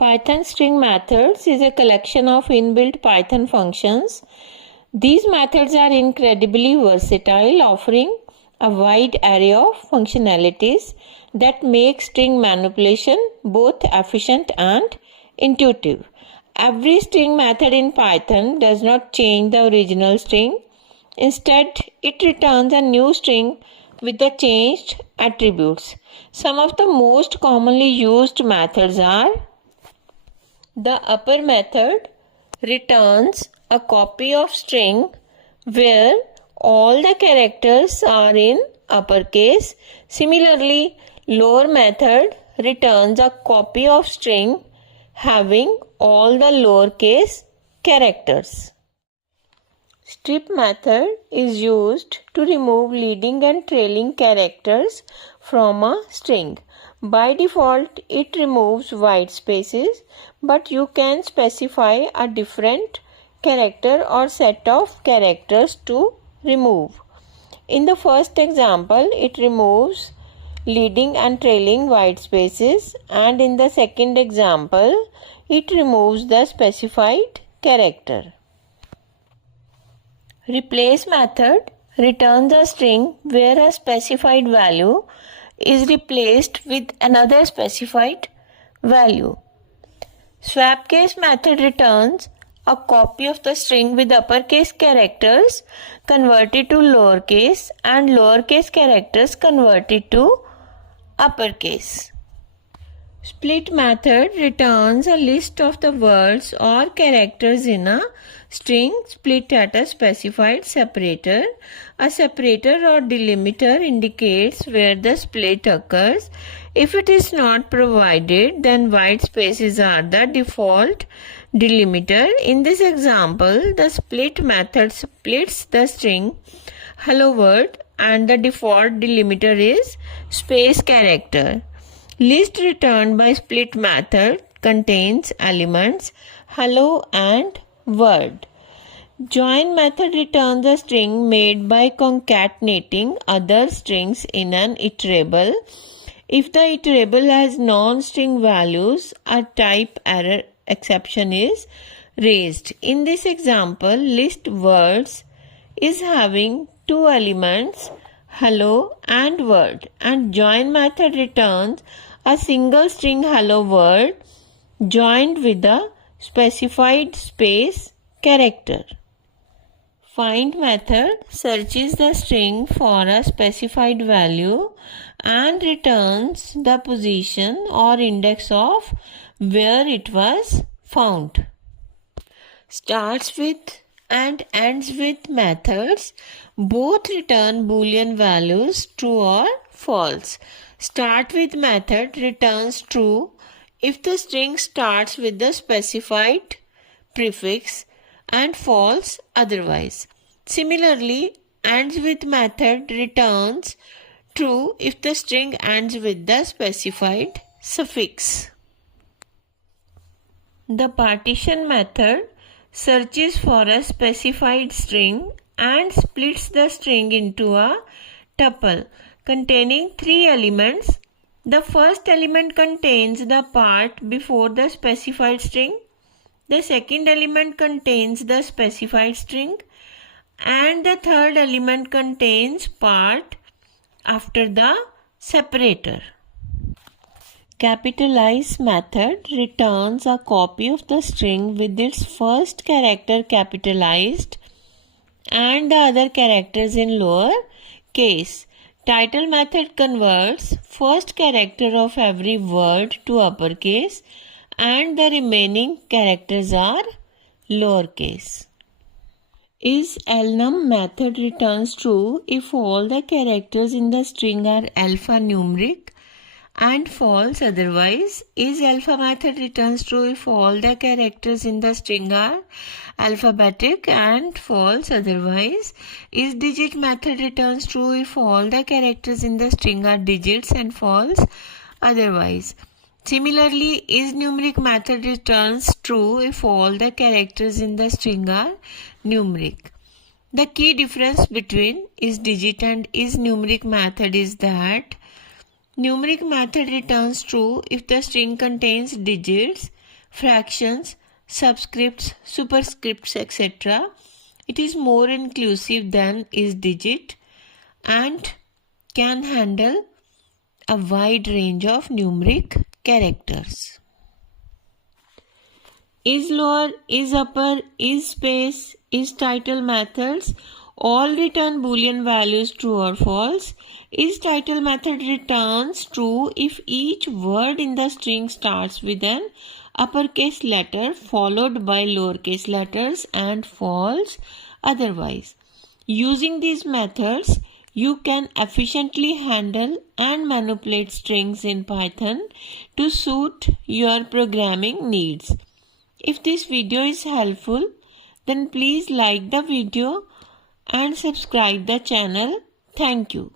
Python string methods is a collection of inbuilt Python functions. These methods are incredibly versatile, offering a wide array of functionalities that make string manipulation both efficient and intuitive. Every string method in Python does not change the original string. Instead, it returns a new string with the changed attributes. Some of the most commonly used methods are: the upper method returns a copy of string where all the characters are in uppercase. Similarly, lower method returns a copy of string having all the lowercase characters. Strip method is used to remove leading and trailing characters from a string. By default, it removes white spaces, but you can specify a different character or set of characters to remove. In the first example, it removes leading and trailing white spaces, and in the second example, it removes the specified character. Replace method returns a string where a specified value is replaced with another specified value. Swap case method returns a copy of the string with uppercase characters converted to lowercase and lowercase characters converted to uppercase. Split method returns a list of the words or characters in a string split at a specified separator. A separator or delimiter indicates where the split occurs. If it is not provided, then white spaces are the default delimiter. In this example, the split method splits the string hello world and the default delimiter is space character. List returned by split method contains elements hello and word. Join method returns a string made by concatenating other strings in an iterable. If the iterable has non-string values, a type error exception is raised. In this example, list words is having two elements hello and word, and join method returns a single string hello word joined with a specified space character. Find method searches the string for a specified value and returns the position or index of where it was found. Starts with and ends with methods both return Boolean values true or false. Start with method returns true if the string starts with the specified prefix and false otherwise. Similarly, ends with method returns true if the string ends with the specified suffix. The partition method searches for a specified string and splits the string into a tuple containing three elements. The first element contains the part before the specified string. The second element contains the specified string, and the third element contains part after the separator. Capitalize method returns a copy of the string with its first character capitalized and the other characters in lower case. Title method converts first character of every word to uppercase and the remaining characters are lowercase. Is Elnum method returns true if all the characters in the string are alphanumeric and false otherwise. Is alpha method returns true if all the characters in the string are alphabetic and false otherwise. Is digit method returns true if all the characters in the string are digits and false otherwise. Similarly, is numeric method returns true if all the characters in the string are numeric. The key difference between is digit and is numeric method is that numeric method returns true if the string contains digits fractions, subscripts, superscripts, etc. It is more inclusive than is digit and can handle a wide range of numeric characters. Is lower, is upper, is space, is title methods all return Boolean values true or false. Is title method returns true if each word in the string starts with an uppercase letter followed by lowercase letters, and false otherwise. Using these methods, you can efficiently handle and manipulate strings in Python to suit your programming needs. If this video is helpful, then please like the video and subscribe the channel. Thank you.